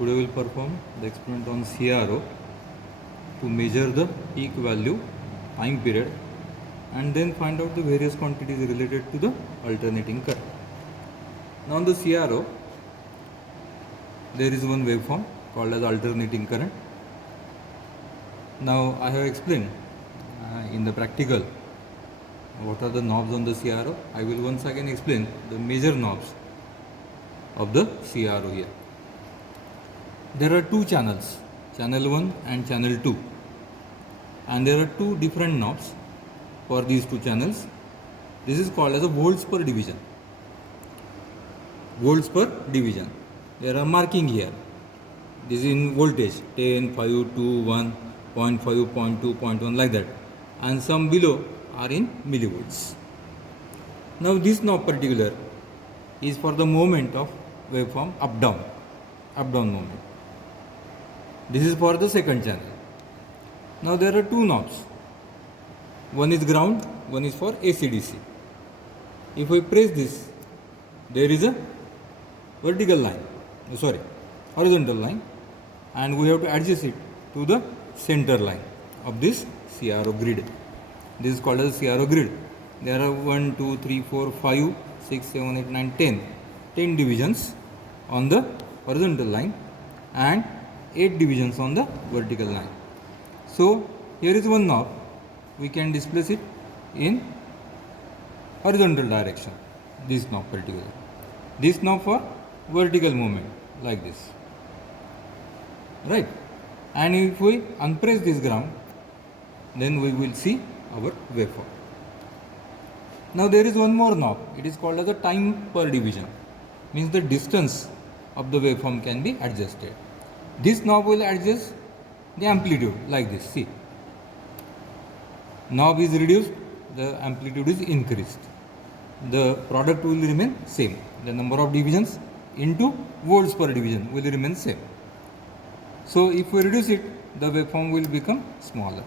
Today we will perform the experiment on CRO to measure the peak value, time period, and then find out the various quantities related to the alternating current. Now on the CRO, there is one waveform called as alternating current. Now I have explained in the practical what are the knobs on the CRO. I will once again explain the major knobs of the CRO here. There are two channels, channel 1 and channel 2, and there are two different knobs for these two channels. This is called as a volts per division. Volts per division. There are marking here. This is in voltage 10, 5, 2, 1, 0.5, 0.2, 0.1 like that, and some below are in millivolts. Now this knob particular is for the movement of waveform up down movement. This is for the second channel. Now there are two knobs. One is ground, one is for AC/DC. If I press this, there is a horizontal line, and we have to adjust it to the center line of this CRO grid. This is called as CRO grid. There are 1, 2, 3, 4, 5, 6, 7, 8, 9, 10 divisions on the horizontal line and 8 divisions on the vertical line. So here is one knob. We can displace it in horizontal direction. This knob particular. This knob for vertical movement like this. Right? And if we unpress this ground, then we will see our waveform. Now there is one more knob. It is called as a time per division. Means the distance of the waveform can be adjusted. This knob will adjust the amplitude like this. See, knob is reduced, the amplitude is increased. The product will remain same. The number of divisions into volts per division will remain same. So if we reduce it, the waveform will become smaller.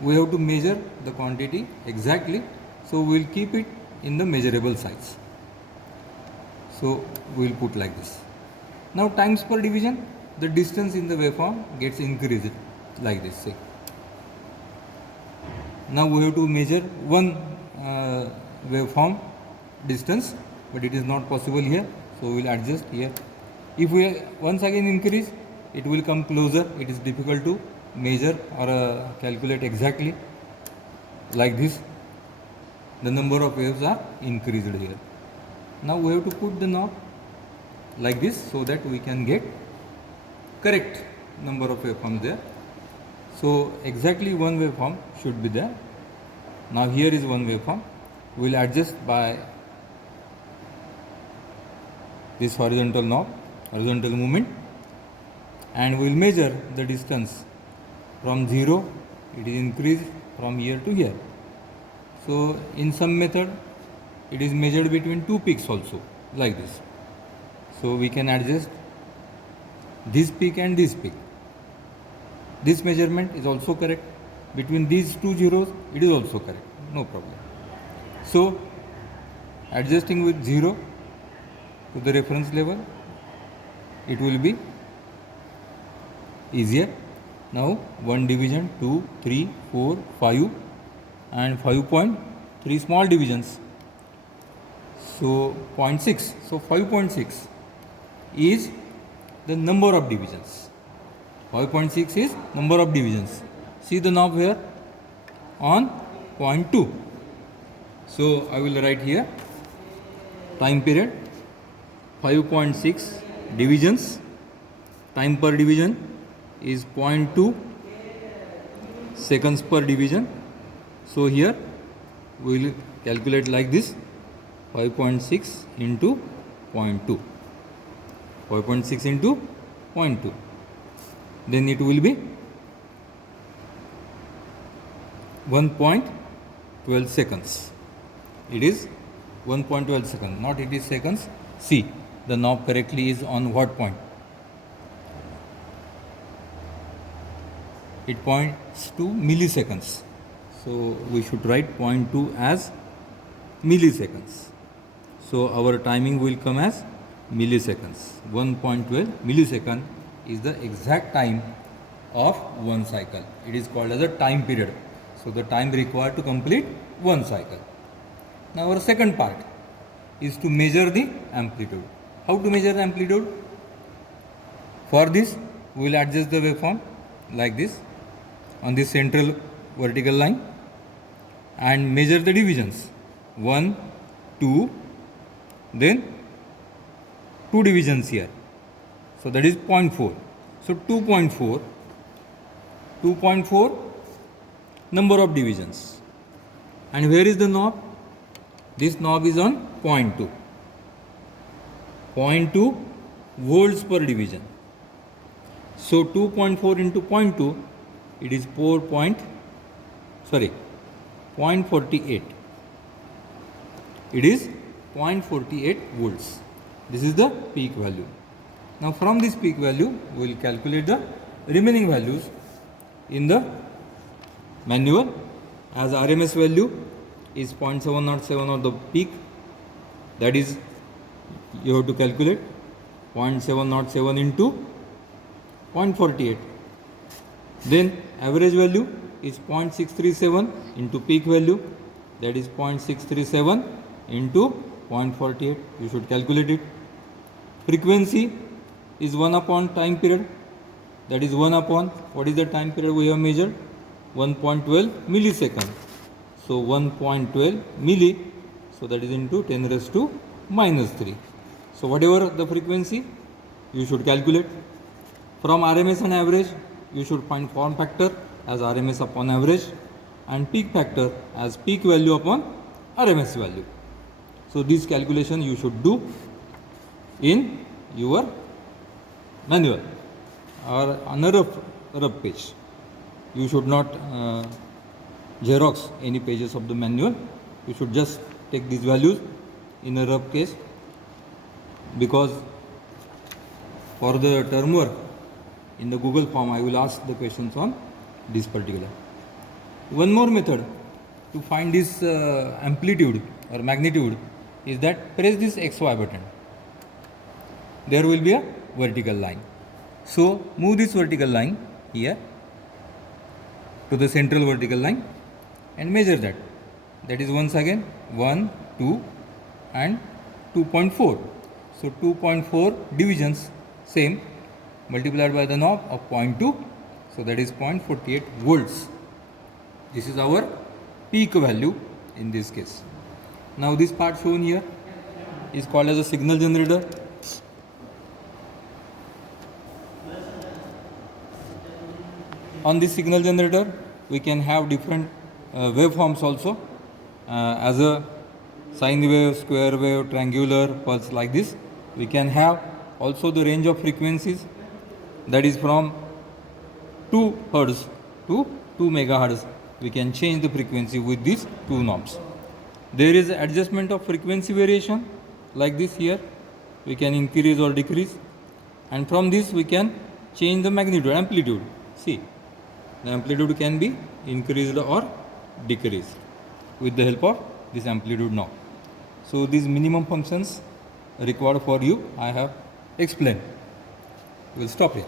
We have to measure the quantity exactly, so we will keep it in the measurable size. So we will put like this. Now times per division, the distance in the waveform gets increased like this. See. Now we have to measure one waveform distance, but it is not possible here, so we will adjust here. If we once again increase, it will come closer. It is difficult to measure or calculate exactly like this. The number of waves are increased here. Now we have to put the knob like this so that we can get correct number of waveforms there. So exactly one waveform should be there. Now here is one waveform. We will adjust by this horizontal knob, horizontal movement, and we will measure the distance from 0. It is increased from here to here. So in some method it is measured between two peaks also like this. So we can adjust this peak and this peak. This measurement is also correct. Between these two zeros it is also correct. No problem. So adjusting with 0 to the reference level, it will be easier. Now 1 division, 2, 3, 4, 5 and 5.3 small divisions. So 0.6. So 5.6 is the number of divisions. 5.6 is number of divisions. See the knob here on 0.2. So I will write here time period 5.6 divisions. Time per division is 0.2 seconds per division. So here we will calculate like this: 5.6 into 0.2. 5.6 into 0.2. Then it will be 1.12 seconds. It is 1.12 seconds, not it is seconds. See, the knob correctly is on what point? It points to milliseconds. So we should write 0.2 as milliseconds. So our timing will come as milliseconds. 1.12 millisecond is the exact time of one cycle. It is called as a time period. So the time required to complete one cycle. Now our second part is to measure the amplitude. How to measure the amplitude? For this, we will adjust the waveform like this on the central vertical line and measure the divisions 1, 2, then 2 divisions here. So that is 0.4. So 2.4 number of divisions. And where is the knob? This knob is on 0.2. 0.2 volts per division. So 2.4 into 0.2, it is 0.48. It is 0.48 volts. This is the peak value. Now from this peak value, we will calculate the remaining values in the manual, as RMS value is 0.707 of the peak. That is, you have to calculate 0.707 into 0.48. Then average value is 0.637 into peak value, that is 0.637 into 0.48. You should calculate it. Frequency is 1 upon time period, that is 1 upon, what is the time period we have measured? 1.12 millisecond. So 1.12 milli, so that is into 10 raised to minus 3. So whatever the frequency, you should calculate. From RMS and average, you should find form factor as RMS upon average and peak factor as peak value upon RMS value. So this calculation you should do in your manual or on a rough page. You should not Xerox any pages of the manual. You should just take these values in a rough case, because for the term work in the Google form I will ask the questions on this particular. One more method to find this amplitude or magnitude is that press this XY button. There will be a vertical line. So move this vertical line here to the central vertical line and measure that. That is once again 1, 2 and 2.4. So 2.4 divisions same multiplied by the knob of 0.2. So that is 0.48 volts. This is our peak value in this case. Now this part shown here is called as a signal generator. On this signal generator, we can have different waveforms also, as a sine wave, square wave, triangular, pulse, like this. We can have also the range of frequencies, that is from 2 Hz to 2 megahertz. We can change the frequency with these two knobs. There is adjustment of frequency variation like this here. We can increase or decrease, and from this we can change the magnitude, amplitude. See, the amplitude can be increased or decreased with the help of this amplitude knob. So these minimum functions required for you I have explained. We will stop here.